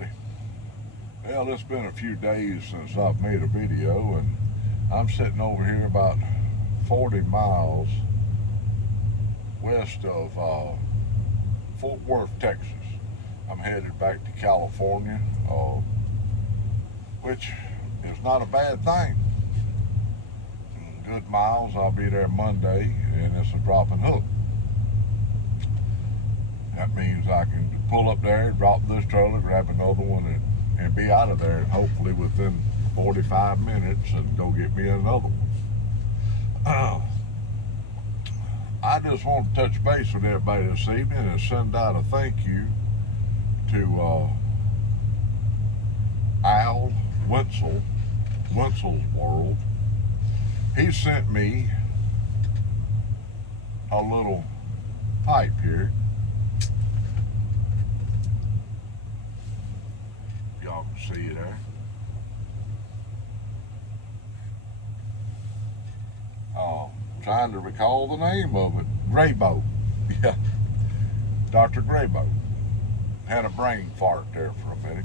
everybody. Well, it's been a few days since I've made a video, and I'm sitting over here about 40 miles west of Fort Worth, Texas. I'm headed back to California, which is not a bad thing. Good miles. I'll be there Monday, and it's a drop and hook. That means I can pull up there, drop this trailer, grab another one, and be out of there, hopefully within 45 minutes, and go get me another one. I just want to touch base with everybody this evening and send out a thank you to Al Wentzel, Wentzel's World. He sent me a little pipe here. Y'all can see it there. Trying to recall the name of it. Graybo. Yeah. Dr. Graybo. Had a brain fart there for a minute.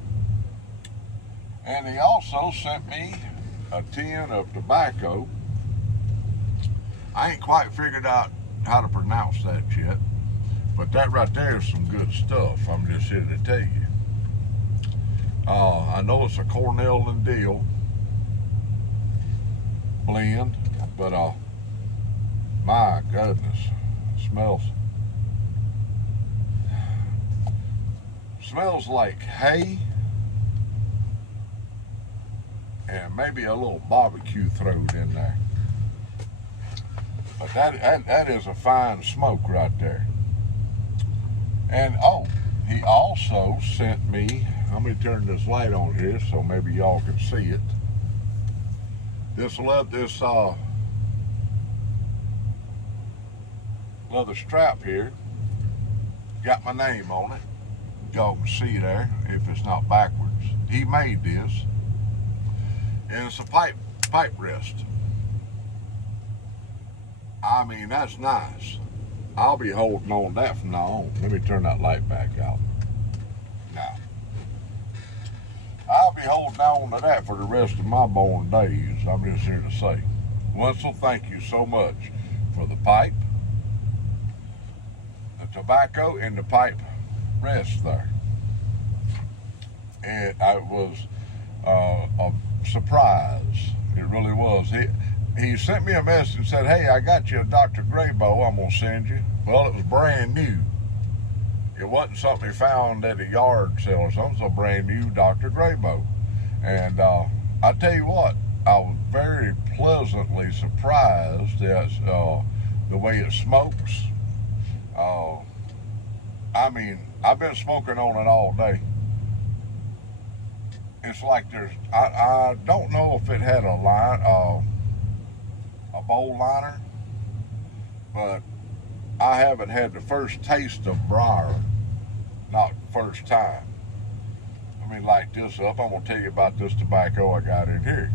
And he also sent me a tin of tobacco. I ain't quite figured out how to pronounce that yet, but that right there is some good stuff. I'm just here to tell you. I know it's a Cornell and Deal blend, but my goodness, smells like hay and maybe a little barbecue thrown in there. But that is a fine smoke right there. And he also sent me, let me turn this light on here so maybe y'all can see it. This leather strap here got my name on it. Y'all can see there if it's not backwards. He made this, and it's a pipe rest. I mean, that's nice. I'll be holding on to that from now on. Let me turn that light back out. Now, I'll be holding on to that for the rest of my born days. I'm just here to say, Wentzel, thank you so much for the pipe, the tobacco, and the pipe rest there. And I was a surprise. It really was. He sent me a message and said, hey, I got you a Dr. Graybo I'm going to send you. Well, it was brand new. It wasn't something he found at a yard sale or something. It was a brand new Dr. Graybo. And I tell you what, I was very pleasantly surprised at the way it smokes. I mean, I've been smoking on it all day. It's like I don't know if it had a bowl liner, but I haven't had the first taste of briar, not first time. Let me light this up. I'm going to tell you about this tobacco I got in here.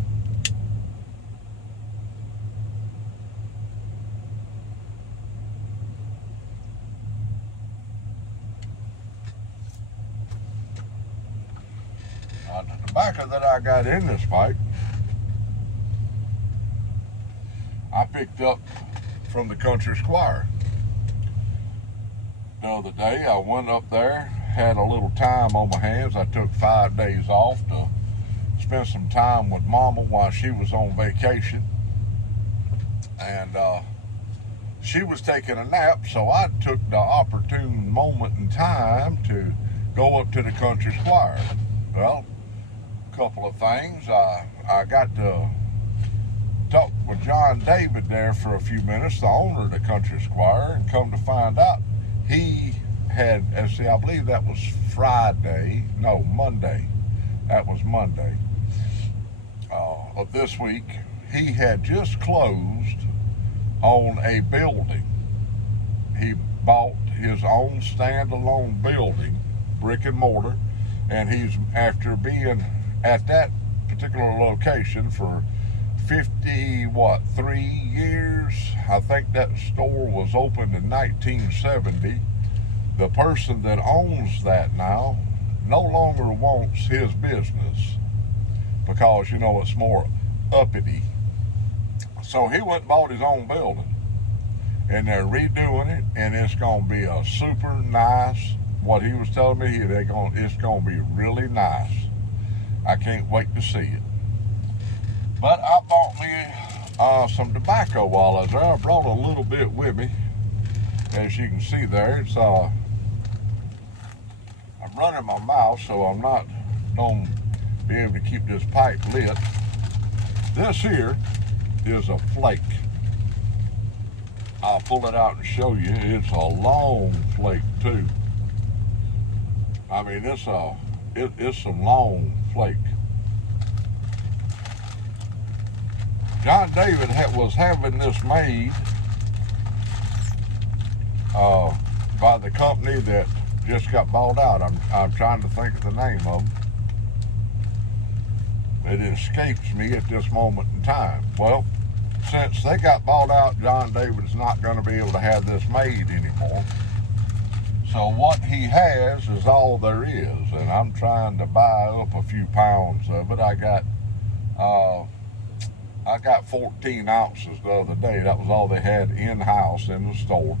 The tobacco that I got in this pipe, I picked up from the country squire. The other day I went up there, had a little time on my hands. I took 5 days off to spend some time with Mama while she was on vacation. And she was taking a nap, so I took the opportune moment in time to go up to the country squire. Well, a couple of things. I got to talk with John David there for a few minutes, the owner of the country squire, and come to find out he had, I believe that was Monday. That was Monday of this week. He had just closed on a building. He bought his own standalone building, brick and mortar, and he's, after being at that particular location for 3 years. I think that store was opened in 1970. The person that owns that now no longer wants his business because, you know, it's more uppity. So he went and bought his own building, and they're redoing it, and it's going to be a super nice, what he was telling me, it's going to be really nice. I can't wait to see it. But I bought me some tobacco while I was there. I brought a little bit with me. As you can see there, it's I'm running my mouth, so I'm not going to be able to keep this pipe lit. This here is a flake. I'll pull it out and show you. It's a long flake too. I mean, it's some long flake. John David was having this made by the company that just got bought out. I'm trying to think of the name of them. It escapes me at this moment in time. Well, since they got bought out, John David's not going to be able to have this made anymore. So what he has is all there is, and I'm trying to buy up a few pounds of it. I got 14 ounces the other day. That was all they had in-house in the store.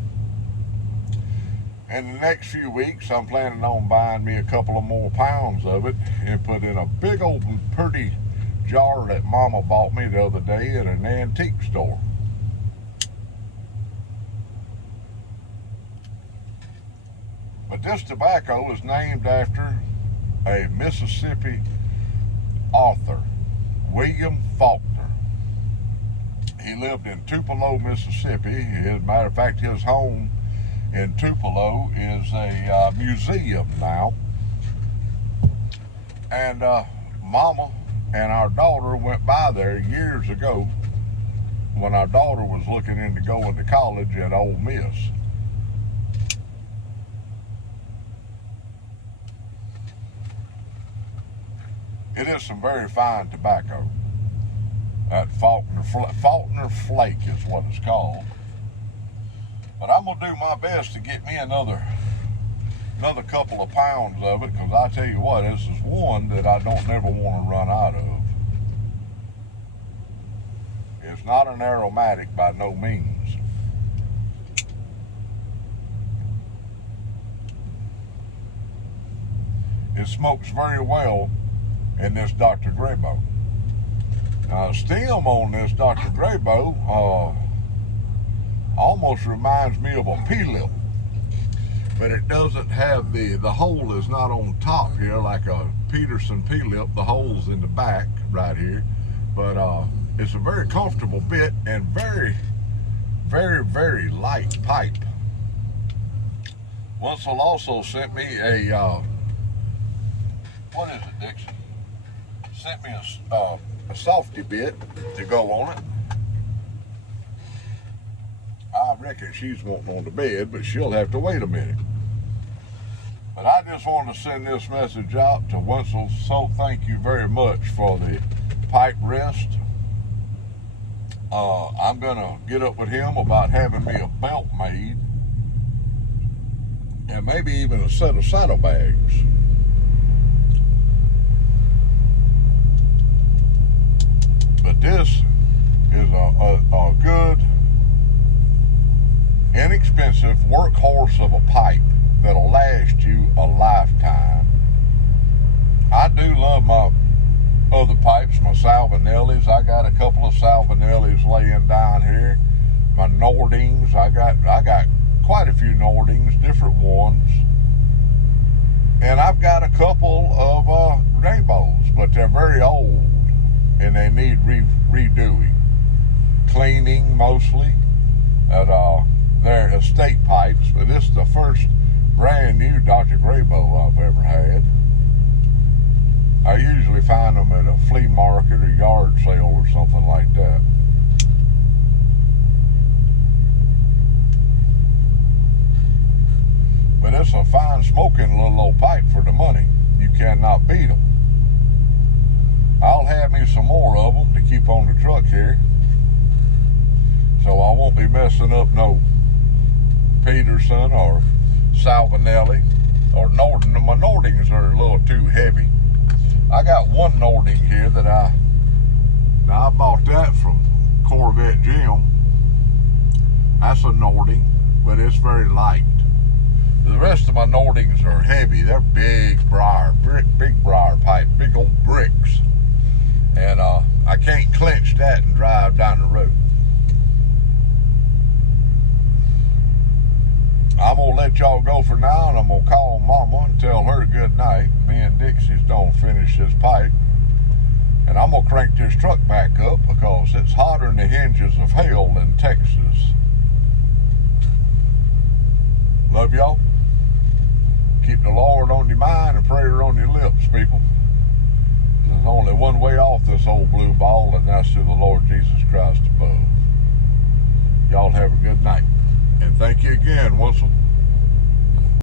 And the next few weeks, I'm planning on buying me a couple of more pounds of it and put in a big old pretty jar that Mama bought me the other day at an antique store. But this tobacco is named after a Mississippi author, William Faulkner. He lived in Tupelo, Mississippi. As a matter of fact, his home in Tupelo is a museum now. And Mama and our daughter went by there years ago when our daughter was looking into going to college at Ole Miss. It is some very fine tobacco. That Faulkner Flake is what it's called. But I'm going to do my best to get me another couple of pounds of it, because I tell you what, this is one that I don't never want to run out of. It's not an aromatic by no means. It smokes very well in this Dr. Graybo. Stem on this Dr. Graybo almost reminds me of a P-lip, but it doesn't have the hole is not on top here like a Peterson P-lip. The hole's in the back right here, but it's a very comfortable bit and very, very, very light pipe. Wentzel also sent me a what is it, Dixon? Sent me a softy bit to go on it. I reckon she's wanting on the bed, but she'll have to wait a minute. But I just wanted to send this message out to Wentzel. So thank you very much for the pipe rest. I'm gonna get up with him about having me a belt made and maybe even a set of saddlebags. But this is a good, inexpensive workhorse of a pipe that'll last you a lifetime. I do love my other pipes, my Salvinellis. I got a couple of Salvinellis laying down here. My Nordings, I got quite a few Nordings, different ones. And I've got a couple of Graybos, but they're very old and they need redoing. Cleaning mostly. They're estate pipes, but this is the first brand new Dr. Graybo I've ever had. I usually find them at a flea market or yard sale or something like that. But it's a fine smoking little old pipe for the money. You cannot beat them. I'll have me some more of them to keep on the truck here, so I won't be messing up no Peterson or Salvinelli or of my Nordings are a little too heavy. I got one Nording here that I bought that from Corvette Jim. That's a Nording, but it's very light. The rest of my Nordings are heavy. They're big briar pipe, big old bricks. And I can't clench that and drive down the road. I'm going to let y'all go for now, and I'm going to call Mama and tell her good night. Me and Dixie's going to finish this pipe. And I'm going to crank this truck back up because it's hotter than the hinges of hell in Texas. Love y'all. Keep the Lord on your mind and prayer on your lips, people. There's only one way off this old blue ball, and that's through the Lord Jesus Christ above. Y'all have a good night. And thank you again, Wentzel.